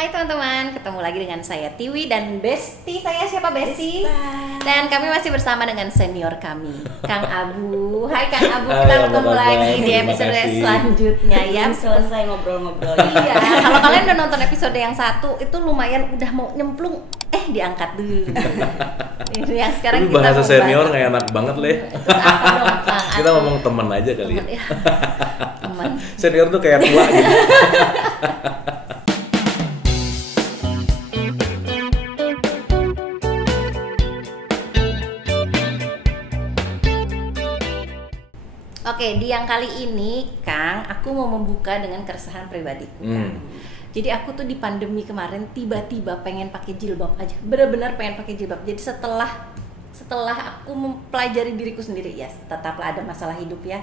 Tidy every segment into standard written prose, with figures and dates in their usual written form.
Hai teman-teman, ketemu lagi dengan saya Tiwi dan Besti saya siapa Besti? Dan kami masih bersama dengan senior kami, Kang Abu. Hai Kang Abu, kita ketemu lagi di episode selanjutnya ya. Selesai ngobrol-ngobrol. Iya, kalau kalian udah nonton episode yang 1 itu lumayan udah mau nyemplung, diangkat dulu. Ini yang sekarang kita bahasa senior nggak enak banget leh. Kita ngomong teman aja kali temen, ya. Teman. Senior tuh kayak tua gitu. Oke, di yang kali ini, Kang, aku mau membuka dengan keresahan pribadi. Jadi aku tuh di pandemi kemarin tiba-tiba pengen pakai jilbab aja, benar-benar pengen pakai jilbab. Jadi setelah aku mempelajari diriku sendiri, ya tetaplah ada masalah hidup ya.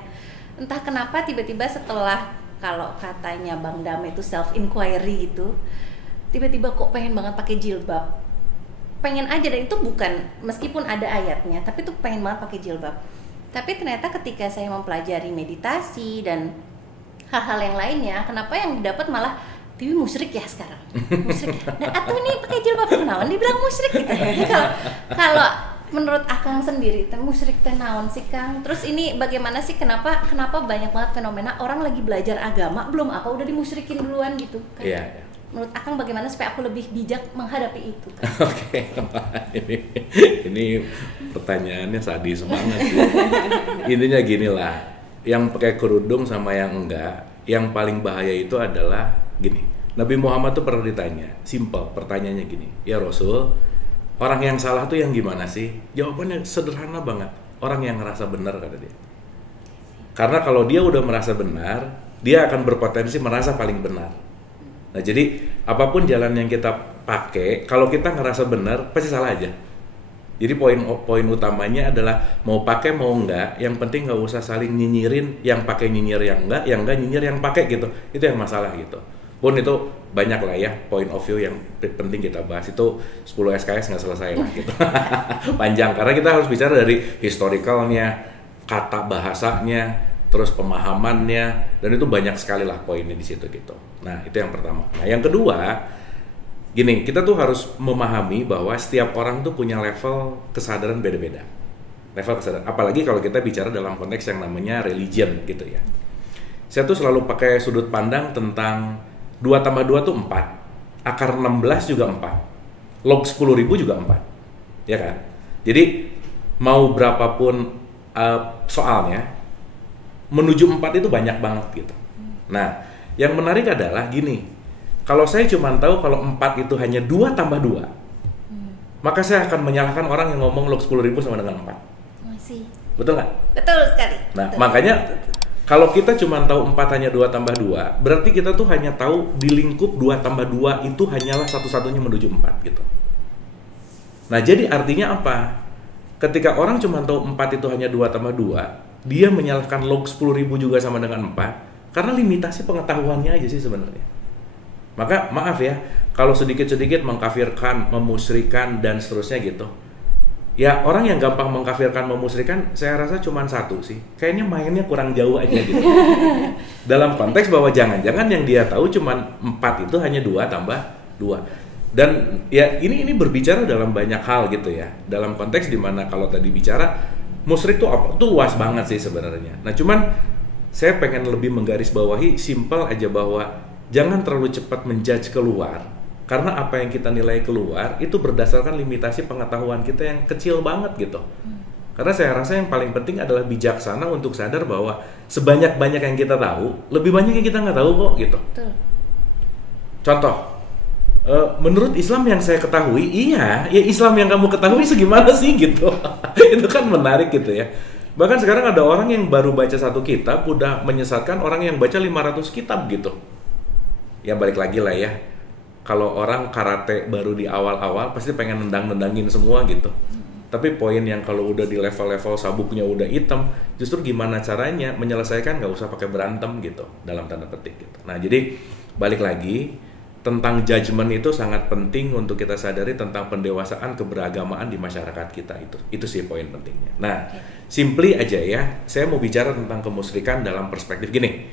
Entah kenapa tiba-tiba setelah kalau katanya Bang Dame itu self inquiry gitu, tiba-tiba kok pengen banget pakai jilbab. Pengen aja, dan itu bukan meskipun ada ayatnya, tapi tuh pengen banget pakai jilbab. Tapi ternyata ketika saya mempelajari meditasi dan hal-hal yang lainnya, kenapa yang didapat malah Tiwi musyrik ya sekarang? Musyrik ya? Nah, atau ini pakai jilbab kenaon dibilang musyrik gitu. Jadi kalau menurut Akang sendiri, musyrik teh naon sih Kang? Terus ini bagaimana sih, kenapa banyak banget fenomena orang lagi belajar agama belum apa udah dimusyrikin duluan gitu? Iya. Menurut Akang bagaimana supaya aku lebih bijak menghadapi itu? Oke, ini pertanyaannya sadis banget. Intinya gini lah, yang pakai kerudung sama yang enggak, yang paling bahaya itu adalah gini. Nabi Muhammad tuh pernah ditanya, simple pertanyaannya gini, ya Rasul, orang yang salah tuh yang gimana sih? Jawabannya sederhana banget, orang yang ngerasa benar kata dia. Karena kalau dia udah merasa benar, dia akan berpotensi merasa paling benar. Nah, jadi apapun jalan yang kita pakai, kalau kita ngerasa benar, pasti salah aja. Jadi poin utamanya adalah mau pakai mau enggak, yang penting nggak usah saling nyinyirin, yang pakai nyinyir yang enggak nyinyir yang pakai gitu. Itu yang masalah gitu. Pun itu banyak lah ya point of view yang penting kita bahas. Itu 10 SKS nggak selesai lah gitu. Panjang, karena kita harus bicara dari historicalnya, kata bahasanya, terus pemahamannya, dan itu banyak sekali lah poinnya di situ gitu. Nah, itu yang pertama. Nah, yang kedua, gini, kita tuh harus memahami bahwa setiap orang tuh punya level kesadaran beda-beda. Level kesadaran, apalagi kalau kita bicara dalam konteks yang namanya religion gitu ya. Saya tuh selalu pakai sudut pandang tentang 2 tambah 2 tuh 4. Akar 16 juga 4. Log 10.000 juga 4. Ya kan? Jadi, mau berapapun soalnya, menuju 4 itu banyak banget gitu. Nah, yang menarik adalah gini, kalau saya cuma tahu kalau 4 itu hanya 2 tambah 2, maka saya akan menyalahkan orang yang ngomong log 10.000 sama dengan 4. Masih. Betul nggak? Betul sekali. Nah, betul. Makanya kalau kita cuma tahu 4 hanya 2 tambah 2, berarti kita tuh hanya tahu di lingkup 2 tambah 2 itu hanyalah satu-satunya menuju 4 gitu. Nah, jadi artinya apa? Ketika orang cuma tahu 4 itu hanya 2 tambah 2, dia menyalahkan log 10.000 juga sama dengan 4 karena limitasi pengetahuannya aja sih sebenarnya. Maka maaf ya, kalau sedikit-sedikit mengkafirkan, memusyrikan, dan seterusnya gitu. Ya, orang yang gampang mengkafirkan, memusyrikan, saya rasa cuma satu sih. Kayaknya mainnya kurang jauh aja gitu. Dalam konteks bahwa jangan-jangan yang dia tahu cuma 4 itu hanya 2 tambah 2. Dan ya ini berbicara dalam banyak hal gitu ya. Dalam konteks dimana kalau tadi bicara musyrik tuh apa? Itu luas banget sih sebenarnya. Nah, cuman saya pengen lebih menggarisbawahi simple aja bahwa jangan terlalu cepat menjudge keluar. Karena apa yang kita nilai keluar itu berdasarkan limitasi pengetahuan kita yang kecil banget gitu. Karena saya rasa yang paling penting adalah bijaksana untuk sadar bahwa sebanyak-banyak yang kita tahu, lebih banyak yang kita nggak tahu kok gitu. Betul. Contoh, menurut Islam yang saya ketahui, ya Islam yang kamu ketahui segimana sih gitu. Itu kan menarik gitu ya. Bahkan sekarang ada orang yang baru baca 1 kitab udah menyesatkan orang yang baca 500 kitab gitu. Ya balik lagi lah ya. Kalau orang karate baru di awal-awal pasti pengen nendang-nendangin semua gitu. Tapi poin yang kalau udah di level-level sabuknya udah hitam, justru gimana caranya menyelesaikan, nggak usah pakai berantem gitu, dalam tanda petik gitu. Nah, jadi balik lagi, tentang judgement itu sangat penting untuk kita sadari tentang pendewasaan keberagamaan di masyarakat kita itu sih poin pentingnya. Nah, simply aja ya, saya mau bicara tentang kemusyrikan dalam perspektif gini.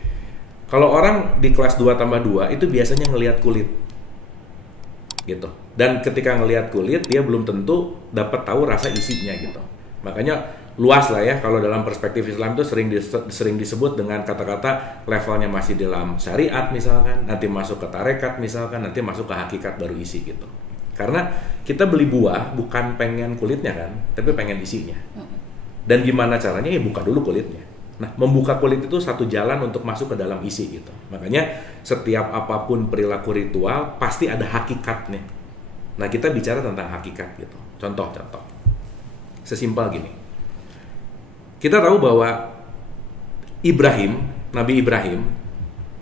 Kalau orang di kelas 2 tambah 2 itu biasanya ngelihat kulit. gitu. Dan ketika ngelihat kulit, dia belum tentu dapat tahu rasa isinya gitu. Makanya luas lah ya, kalau dalam perspektif Islam itu sering disebut dengan kata-kata levelnya masih dalam syariat misalkan, nanti masuk ke tarekat misalkan, nanti masuk ke hakikat baru isi gitu. Karena kita beli buah bukan pengen kulitnya kan, tapi pengen isinya. Dan gimana caranya? Ya buka dulu kulitnya. Nah, membuka kulit itu satu jalan untuk masuk ke dalam isi gitu. Makanya setiap apapun perilaku ritual pasti ada hakikatnya. Nah, kita bicara tentang hakikat gitu. Contoh. Sesimpel gini. Kita tahu bahwa Nabi Ibrahim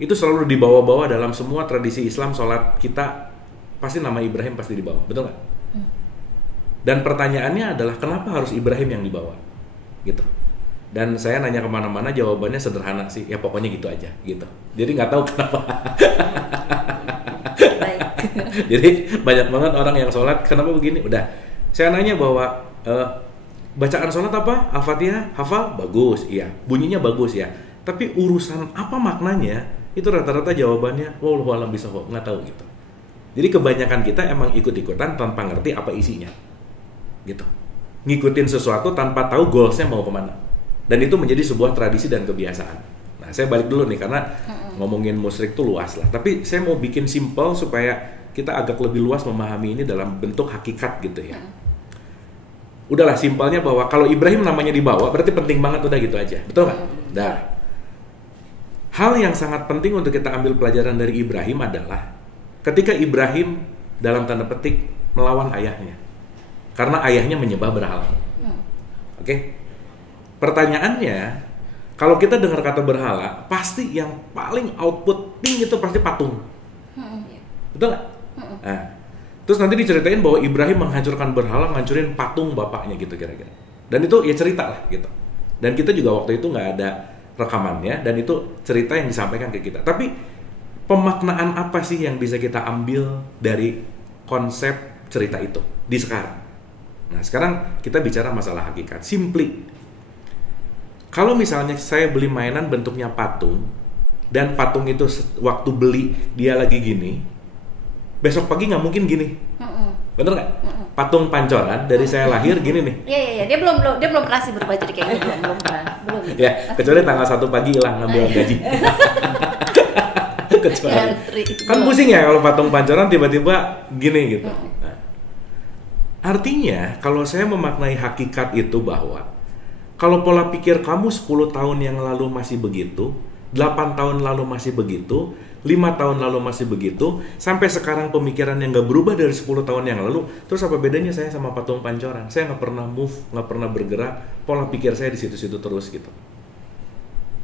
itu selalu dibawa-bawa dalam semua tradisi Islam. Sholat kita pasti nama Ibrahim pasti dibawa, betul nggak? Dan pertanyaannya adalah kenapa harus Ibrahim yang dibawa, gitu. Dan saya nanya kemana-mana jawabannya sederhana sih, ya pokoknya gitu aja, gitu. Jadi nggak tahu kenapa. Jadi banyak banget orang yang sholat kenapa begini? Udah, saya nanya bahwa bacaan sholat apa? Al-Fatihah, hafal? Bagus, iya. Bunyinya bagus ya. Tapi urusan apa maknanya, itu rata-rata jawabannya, wallahu a'lam bishawab, nggak tahu gitu. Jadi kebanyakan kita emang ikut-ikutan tanpa ngerti apa isinya, gitu. Ngikutin sesuatu tanpa tahu goalsnya mau kemana. Dan itu menjadi sebuah tradisi dan kebiasaan. Nah, saya balik dulu nih, karena ngomongin musyrik itu luas lah. Tapi saya mau bikin simple supaya kita agak lebih luas memahami ini dalam bentuk hakikat gitu ya. Udahlah simpelnya bahwa kalau Ibrahim namanya dibawa berarti penting banget, udah gitu aja, betul nggak? Dah. Hal yang sangat penting untuk kita ambil pelajaran dari Ibrahim adalah ketika Ibrahim dalam tanda petik melawan ayahnya, karena ayahnya menyembah berhala. Oke? Pertanyaannya, kalau kita dengar kata berhala, pasti yang paling output ping itu pasti patung. Betul nggak? Nah, terus nanti diceritain bahwa Ibrahim menghancurkan berhala, ngancurin patung bapaknya gitu kira-kira. Dan itu ya cerita lah gitu. Dan kita juga waktu itu nggak ada rekamannya, dan itu cerita yang disampaikan ke kita. Tapi pemaknaan apa sih yang bisa kita ambil dari konsep cerita itu di sekarang? Nah, sekarang kita bicara masalah hakikat. Simply, kalau misalnya saya beli mainan bentuknya patung, dan patung itu waktu beli dia lagi gini, besok pagi nggak mungkin gini. Bener nggak? Patung pancoran dari saya lahir gini nih. Iya. Dia belum pernah sih berubah jadi kayak gitu. belum pernah. Ya, kecuali tanggal 1 pagi hilang ngambil gaji. Kecuali. Kan pusing ya kalau patung pancoran tiba-tiba gini gitu. Nah, artinya kalau saya memaknai hakikat itu bahwa kalau pola pikir kamu 10 tahun yang lalu masih begitu, 8 tahun lalu masih begitu, 5 tahun lalu masih begitu, sampai sekarang pemikiran yang gak berubah dari 10 tahun yang lalu, terus apa bedanya saya sama patung pancoran? Saya gak pernah move, gak pernah bergerak, pola pikir saya di situ-situ terus gitu.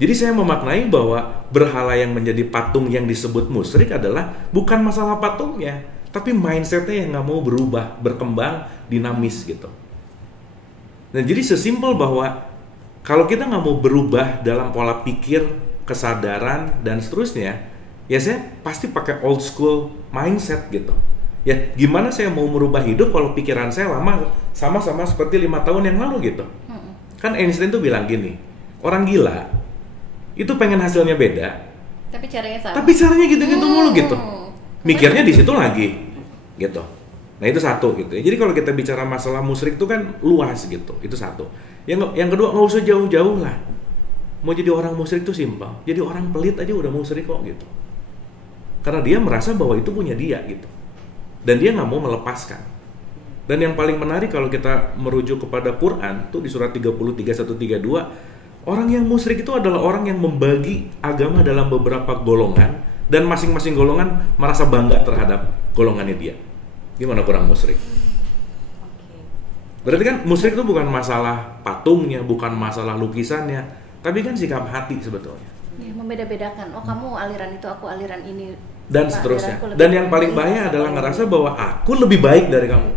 Jadi saya memaknai bahwa berhala yang menjadi patung yang disebut musyrik adalah bukan masalah patungnya, tapi mindsetnya yang gak mau berubah, berkembang, dinamis gitu. Nah, jadi sesimpel bahwa kalau kita nggak mau berubah dalam pola pikir, kesadaran, dan seterusnya, ya saya pasti pakai old school mindset gitu. Ya gimana saya mau merubah hidup kalau pikiran saya lama sama-sama seperti 5 tahun yang lalu gitu. Kan Einstein tuh bilang gini, orang gila itu pengen hasilnya beda, tapi caranya sama. Tapi caranya gitu-gitu mulu gitu. Mikirnya di situ lagi gitu. Nah itu satu gitu ya. Jadi kalau kita bicara masalah musyrik itu kan luas gitu. Itu satu. Yang kedua, nggak usah jauh-jauh lah. Mau jadi orang musyrik itu simpel. Jadi orang pelit aja udah musyrik kok gitu. Karena dia merasa bahwa itu punya dia gitu. Dan dia nggak mau melepaskan. Dan yang paling menarik kalau kita merujuk kepada Quran tuh di surat 33:1-32, orang yang musyrik itu adalah orang yang membagi agama dalam beberapa golongan, dan masing-masing golongan merasa bangga terhadap golongannya dia. Gimana kurang musyrik? Berarti kan musyrik itu bukan masalah patungnya, bukan masalah lukisannya, tapi kan sikap hati sebetulnya. Ya, membeda-bedakan. Oh, kamu aliran itu, aku aliran ini. Dan seterusnya. Dan yang paling bahaya adalah ngerasa bahwa aku lebih baik dari kamu.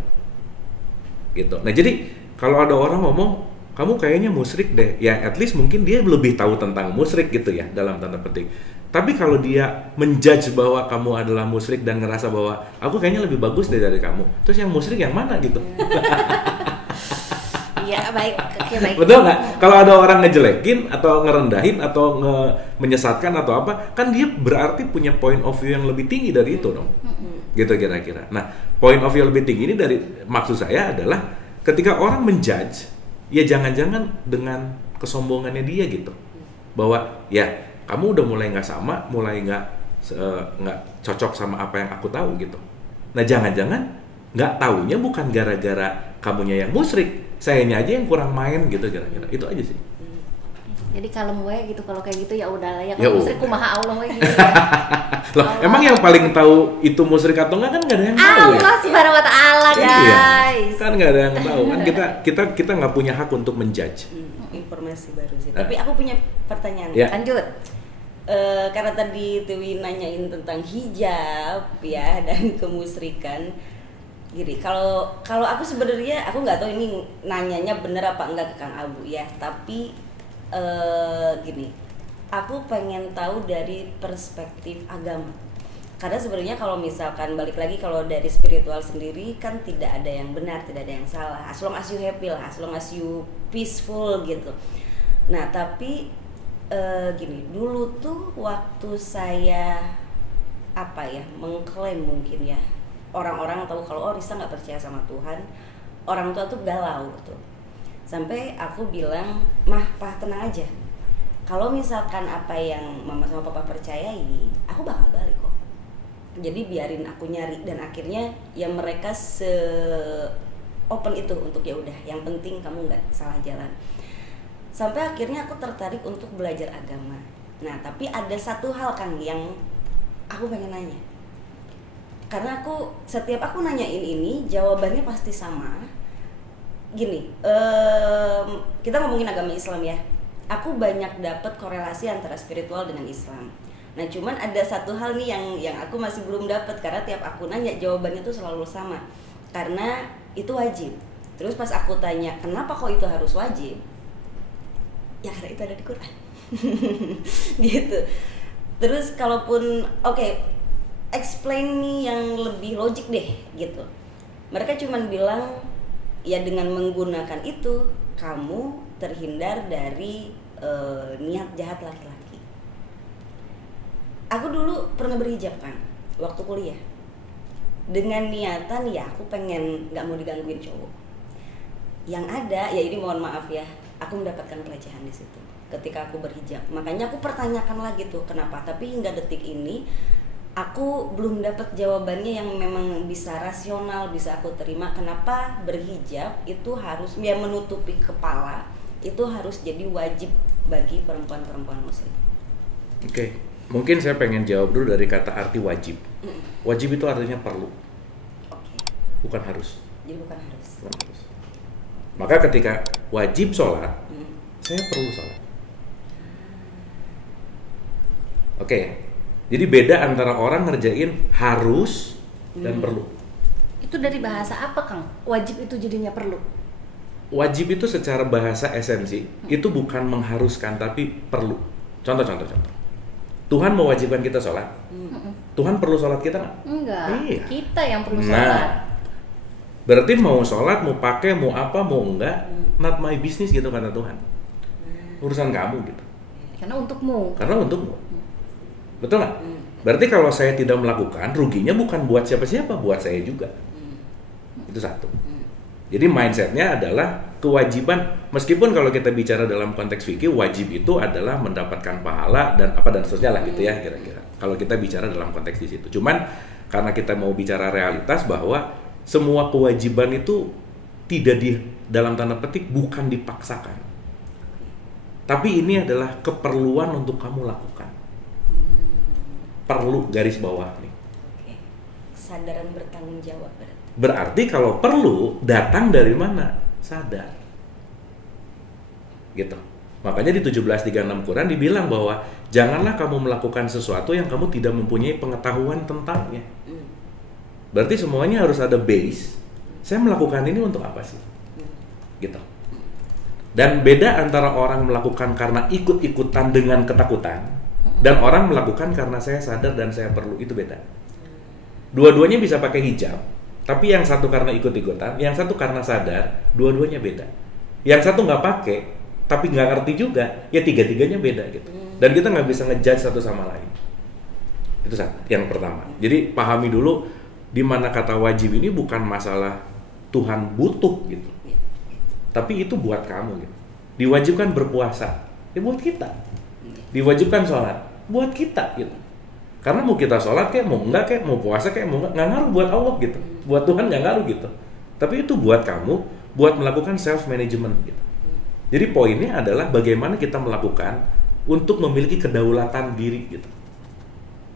Gitu. Nah, jadi kalau ada orang ngomong, kamu kayaknya musyrik deh. Ya, at least mungkin dia lebih tahu tentang musyrik gitu ya, dalam tanda petik. Tapi kalau dia menjudge bahwa kamu adalah musyrik dan ngerasa bahwa aku kayaknya lebih bagus dari kamu, terus yang musyrik yang mana gitu? Iya, baik. Oke, baik. Betul nggak? Kalau ada orang ngejelekin atau ngerendahin atau menyesatkan atau apa, kan dia berarti punya point of view yang lebih tinggi dari itu dong. gitu kira-kira. Nah, point of view lebih tinggi ini dari maksud saya adalah ketika orang menjudge, ya jangan-jangan dengan kesombongannya dia gitu, bahwa ya kamu udah mulai nggak sama, mulai nggak cocok sama apa yang aku tahu gitu. Nah, jangan-jangan nggak taunya bukan gara-gara kamunya yang musyrik, sayanya aja yang kurang main gitu kira-kira. Itu aja sih. Jadi kalem gue gitu, kalau kayak gitu ya udahlah ya, Ya kalau musyrik kumaha Allah we gitu. Loh, emang yang paling tahu itu musyrik atau enggak kan nggak ada yang tahu ya? Allah subhanahu wa ta'ala guys. Kan nggak ada yang tahu kan, kita nggak punya hak untuk menjudge. Informasi baru sih. Tapi aku punya pertanyaan. Ya. Lanjut. Karena tadi Tiwi nanyain tentang hijab ya dan kemusyrikan. Gini, kalau aku sebenarnya aku nggak tahu ini nanyanya bener apa enggak ke Kang Abu ya, tapi gini, aku pengen tahu dari perspektif agama. Karena sebenarnya kalau misalkan balik lagi, kalau dari spiritual sendiri kan tidak ada yang benar, tidak ada yang salah. As long as you happy lah, as long as you peaceful gitu. Nah tapi gini, dulu tuh waktu saya mengklaim mungkin ya, orang-orang tahu kalau Risa nggak percaya sama Tuhan, orang tua tuh galau tuh. Sampai aku bilang, mah, pa tenang aja. Kalau misalkan apa yang mama sama papa percayai, aku bakal balik kok. Jadi biarin aku nyari, dan akhirnya ya mereka open itu untuk ya udah, yang penting kamu nggak salah jalan. Sampai akhirnya aku tertarik untuk belajar agama. Nah tapi ada satu hal Kang yang aku pengen nanya. Karena setiap aku nanyain ini jawabannya pasti sama. Gini, kita ngomongin agama Islam ya. Aku banyak dapat korelasi antara spiritual dengan Islam. Nah, cuman ada satu hal nih yang aku masih belum dapat, karena tiap aku nanya jawabannya tuh selalu sama. Karena itu wajib. Terus pas aku tanya, kenapa kok itu harus wajib? Ya karena itu ada di Quran. Gitu. Terus kalaupun explain nih yang lebih logik deh gitu. Mereka cuman bilang ya dengan menggunakan itu kamu terhindar dari niat jahat laki-laki. Aku dulu pernah berhijab kan waktu kuliah, dengan niatan ya aku pengen nggak mau digangguin cowok. Yang ada ya ini mohon maaf ya, aku mendapatkan pelecehan di situ ketika aku berhijab. Makanya aku pertanyakan lagi tuh kenapa. Tapi hingga detik ini aku belum dapat jawabannya yang memang bisa rasional, bisa aku terima. Kenapa berhijab itu harus ya menutupi kepala, itu harus jadi wajib bagi perempuan-perempuan muslim. Oke, mungkin saya pengen jawab dulu dari kata arti wajib. Wajib itu artinya perlu. Bukan harus. Jadi bukan harus. Bukan harus. Maka ketika wajib sholat, saya perlu sholat. Oke. Jadi beda antara orang ngerjain harus dan perlu. Itu dari bahasa apa Kang? Wajib itu jadinya perlu? Wajib itu secara bahasa esensi itu bukan mengharuskan tapi perlu. Contoh. Tuhan mewajibkan kita sholat. Tuhan perlu sholat kita nggak? Enggak. Iya. Kita yang perlu sholat. Berarti mau sholat, mau pakai, mau apa, mau enggak, not my business gitu kata Tuhan. Urusan kamu gitu. Karena untukmu. Betul nggak? Berarti kalau saya tidak melakukan, ruginya bukan buat siapa-siapa, buat saya juga. Itu satu. Jadi mindsetnya adalah kewajiban, meskipun kalau kita bicara dalam konteks fikih, wajib itu adalah mendapatkan pahala dan apa dan seterusnya lah gitu ya kira-kira. Kalau kita bicara dalam konteks di situ. Cuman karena kita mau bicara realitas bahwa semua kewajiban itu tidak dalam tanda petik bukan dipaksakan. Tapi ini adalah keperluan untuk kamu lakukan. Perlu garis bawah nih. Kesadaran bertanggung jawab berarti. Berarti kalau perlu datang dari mana? Sadar. Gitu. Makanya di 1736 Quran dibilang bahwa janganlah kamu melakukan sesuatu yang kamu tidak mempunyai pengetahuan tentangnya. Berarti semuanya harus ada base. Saya melakukan ini untuk apa sih? Gitu. Dan beda antara orang melakukan karena ikut-ikutan dengan ketakutan dan orang melakukan karena saya sadar dan saya perlu, itu beda. Dua-duanya bisa pakai hijab, tapi yang satu karena ikut-ikutan, yang satu karena sadar, dua-duanya beda. Yang satu nggak pakai, tapi nggak ngerti juga, ya tiga-tiganya beda gitu. Dan kita nggak bisa ngejudge satu sama lain. Itu satu, yang pertama. Jadi pahami dulu Di mana kata wajib ini bukan masalah Tuhan butuh gitu. Tapi itu buat kamu gitu. Diwajibkan berpuasa, ya buat kita. Diwajibkan sholat, buat kita gitu. Karena mau kita sholat kayak mau enggak kayak mau puasa kayak mau enggak ngaruh buat Allah gitu. Buat Tuhan nggak ngaruh gitu. Tapi itu buat kamu, buat melakukan self management gitu. Jadi poinnya adalah bagaimana kita melakukan untuk memiliki kedaulatan diri gitu.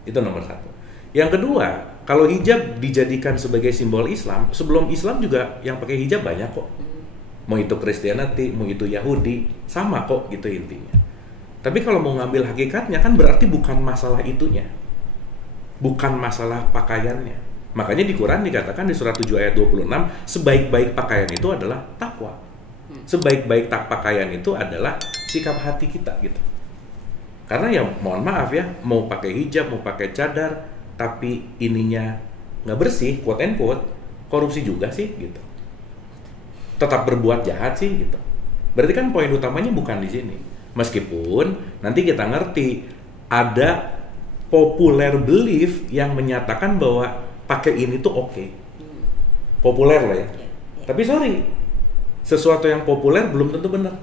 Itu nomor satu. Yang kedua, kalau hijab dijadikan sebagai simbol Islam, sebelum Islam juga yang pakai hijab banyak kok. Mau itu Kristianity, mau itu Yahudi, sama kok gitu intinya. Tapi kalau mau ngambil hakikatnya kan berarti bukan masalah itunya. Bukan masalah pakaiannya. Makanya di Quran dikatakan di surat 7 ayat 26, sebaik-baik pakaian itu adalah takwa. Sebaik-baik pakaian itu adalah sikap hati kita gitu. Karena ya mohon maaf ya, mau pakai hijab, mau pakai cadar, tapi ininya nggak bersih, quote and quote, korupsi juga sih gitu. Tetap berbuat jahat sih gitu. Berarti kan poin utamanya bukan di sini. Meskipun nanti kita ngerti ada populer belief yang menyatakan bahwa pakai ini tuh oke. Populer lah ya. Tapi sorry, sesuatu yang populer belum tentu benar.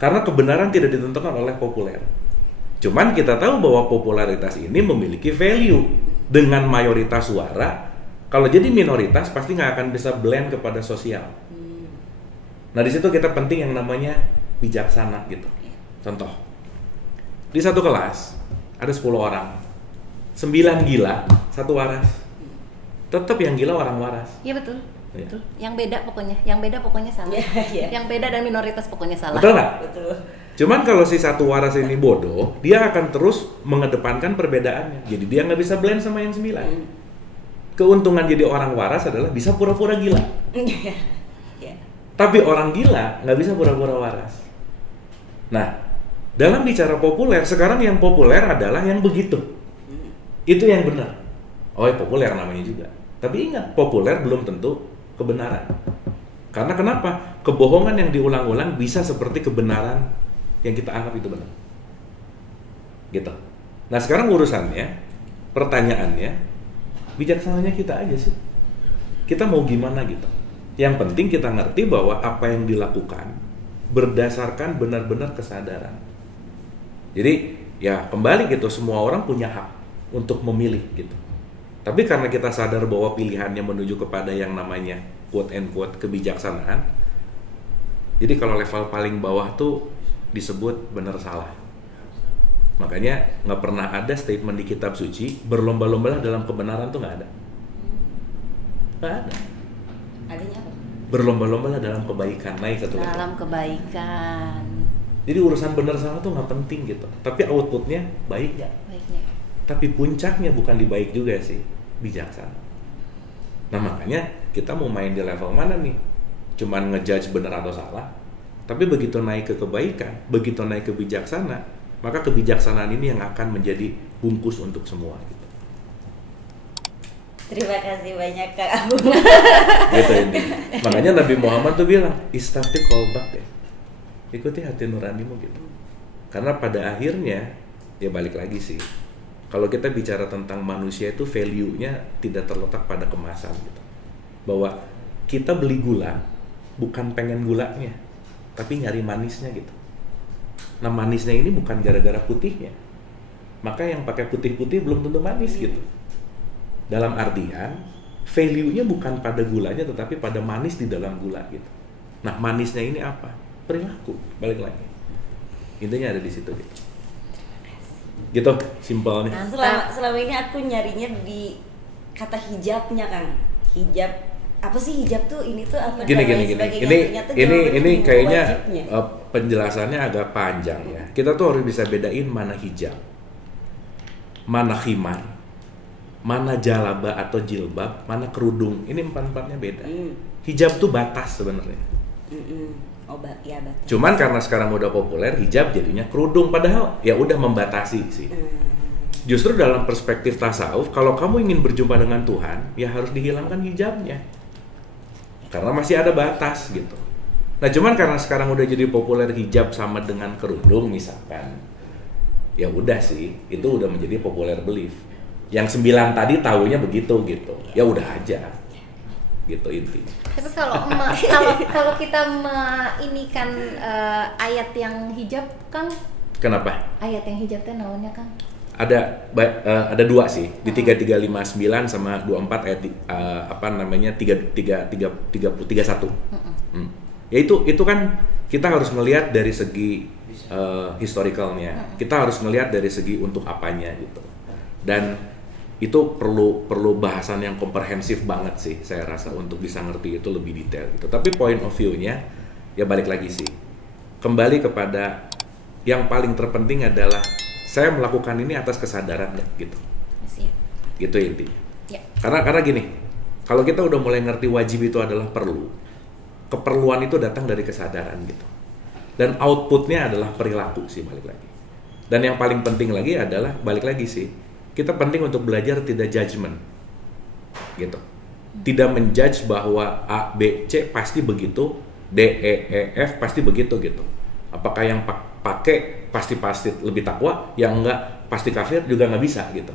Karena kebenaran tidak ditentukan oleh populer. Cuman kita tahu bahwa popularitas ini memiliki value. Dengan mayoritas suara, kalau jadi minoritas pasti nggak akan bisa blend kepada sosial. Nah di situ kita penting yang namanya bijaksana gitu. Contoh, di satu kelas ada 10 orang, 9 gila, 1 waras. Tetap yang gila orang waras. Iya betul. Ya. Betul. Yang beda pokoknya salah. Yang beda dan minoritas pokoknya salah. Betul nggak? Betul. Cuman kalau si satu waras ini bodoh, dia akan terus mengedepankan perbedaannya. Jadi dia nggak bisa blend sama yang 9. Keuntungan jadi orang waras adalah bisa pura-pura gila. Tapi orang gila nggak bisa pura-pura waras. Nah, dalam bicara populer, sekarang yang populer adalah yang begitu. Itu yang benar. Oh, ya populer namanya juga. Tapi ingat, populer belum tentu kebenaran. Karena kenapa? Kebohongan yang diulang-ulang bisa seperti kebenaran yang kita anggap itu benar. Gitu. Nah, sekarang urusannya, pertanyaannya, bijaksananya kita aja sih. Kita mau gimana gitu. Yang penting kita ngerti bahwa apa yang dilakukan berdasarkan benar-benar kesadaran. Jadi ya kembali gitu, semua orang punya hak untuk memilih gitu. Tapi karena kita sadar bahwa pilihannya menuju kepada yang namanya quote and quote kebijaksanaan. Jadi kalau level paling bawah tuh disebut benar salah. Makanya nggak pernah ada statement di kitab suci berlomba-lombalah dalam kebenaran tuh nggak ada. Nggak ada. Adanya apa? Berlomba-lombalah dalam kebaikan, naik satu level. Dalam kebaikan. Jadi urusan benar salah tuh nggak penting gitu. Tapi outputnya baik nggak? Baiknya. Tapi puncaknya bukan di baik juga sih, bijaksana. Nah makanya kita mau main di level mana nih? Cuman ngejudge benar atau salah. Tapi begitu naik ke kebaikan, begitu naik ke bijaksana, maka kebijaksanaan ini yang akan menjadi bungkus untuk semua gitu. Terima kasih banyak Kak Abu. Gitu ini. Makanya Nabi Muhammad tuh bilang, istafti qalbak ya. Ikuti hati nuranimu gitu. Karena pada akhirnya ya balik lagi sih. Kalau kita bicara tentang manusia itu value-nya tidak terletak pada kemasan gitu. Bahwa kita beli gula bukan pengen gulanya, tapi nyari manisnya gitu. Nah manisnya ini bukan gara-gara putihnya. Maka yang pakai putih-putih belum tentu manis gitu. Dalam artian value-nya bukan pada gulanya tetapi pada manis di dalam gula gitu. Nah manisnya ini apa? Perilaku, balik lagi. Intinya ada di situ gitu. Gitu, simpelnya. Nah, selama ini aku nyarinya di kata hijabnya Kang. Hijab apa sih hijab tuh? Ini tuh apa? Gini. Ini kayaknya penjelasannya agak panjang ya. Kita tuh harus bisa bedain mana hijab, mana khimar, mana jalaba atau jilbab, mana kerudung. Ini empat-empatnya beda. Hijab tuh batas sebenarnya. Oh, ya batas. Cuman karena sekarang udah populer hijab jadinya kerudung, padahal ya udah membatasi sih. Justru dalam perspektif tasawuf, kalau kamu ingin berjumpa dengan Tuhan, ya harus dihilangkan hijabnya. Karena masih ada batas gitu. Nah, cuman karena sekarang udah jadi populer hijab sama dengan kerudung misalkan. Ya udah sih, itu udah menjadi populer belief. Yang 9 tadi taunya begitu gitu. Ya udah aja. Gitu intinya. Tapi kalau kita ini kan ayat yang hijab, Kang. Kenapa? Ayat yang hijab teh naonnya, Kang? Ada 2 sih, di 3359 sama 24 ayat 31. Ya itu kan kita harus melihat dari segi historicalnya. Kita harus melihat dari segi untuk apanya gitu. Dan itu perlu bahasan yang komprehensif banget sih saya rasa untuk bisa ngerti itu lebih detail gitu. Tapi point of view-nya ya balik lagi sih. Kembali kepada yang paling terpenting adalah saya melakukan ini atas kesadaran gitu. Siap. Gitu intinya. Ya. Karena gini, kalau kita udah mulai ngerti wajib itu adalah perlu. Keperluan itu datang dari kesadaran gitu. Dan outputnya adalah perilaku sih balik lagi. Dan yang paling penting lagi adalah balik lagi sih, kita penting untuk belajar tidak judgment gitu. Tidak menjudge bahwa A, B, C pasti begitu, D, E, F pasti begitu gitu. Apakah yang pakai pasti lebih takwa, yang enggak pasti kafir juga nggak bisa gitu.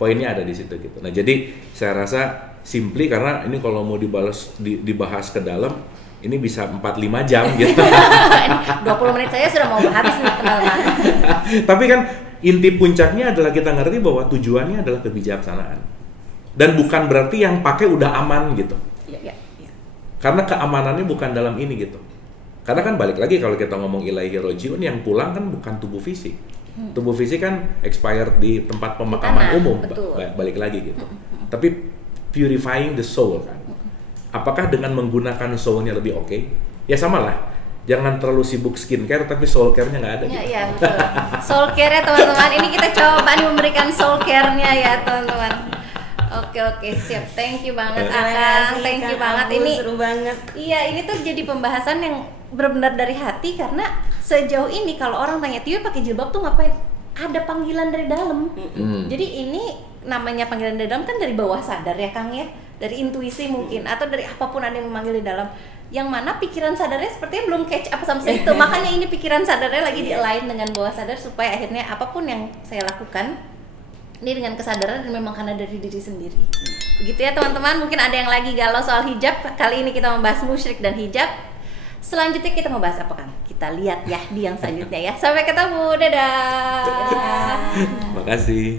Poinnya ada di situ gitu. Nah jadi saya rasa simply karena ini kalau mau dibahas ke dalam ini bisa 4-5 jam gitu. 20 menit saya sudah mau habis nih teman-teman. Tapi kan inti puncaknya adalah kita ngerti bahwa tujuannya adalah kebijaksanaan. Dan bukan berarti yang pakai udah aman gitu. Iya. Karena keamanannya bukan dalam ini gitu. Karena kan balik lagi kalau kita ngomong ilahi rojiun, yang pulang kan bukan tubuh fisik. Tubuh fisik kan expired di tempat pemakaman umum, balik lagi gitu. Tapi purifying the soul kan. Apakah dengan menggunakan soul-nya lebih oke? Ya sama lah. Jangan terlalu sibuk skincare tapi soul care-nya nggak ada. Iya, betul. Soul care-nya teman-teman. Ini kita coba nih memberikan soul care-nya ya teman-teman. Oke, siap. Thank you banget Akang. Thank you banget. Ini seru banget. Iya, ini tuh jadi pembahasan yang benar-benar dari hati karena sejauh ini kalau orang tanya Tio pakai jilbab tuh ngapain? Ada panggilan dari dalam. Jadi ini namanya panggilan dari dalam kan dari bawah sadar ya Kang ya, dari intuisi mungkin atau dari apapun ada yang memanggil di dalam. Yang mana pikiran sadarnya sepertinya belum catch up sama itu. Makanya ini pikiran sadarnya lagi di-align dengan bawah sadar supaya akhirnya apapun yang saya lakukan ini dengan kesadaran dan memang karena dari diri sendiri. Begitu ya teman-teman, mungkin ada yang lagi galau soal hijab. Kali ini kita membahas musyrik dan hijab. Selanjutnya kita mau bahas apa kan? Kita lihat ya di yang selanjutnya ya. Sampai ketemu, dadah. Makasih.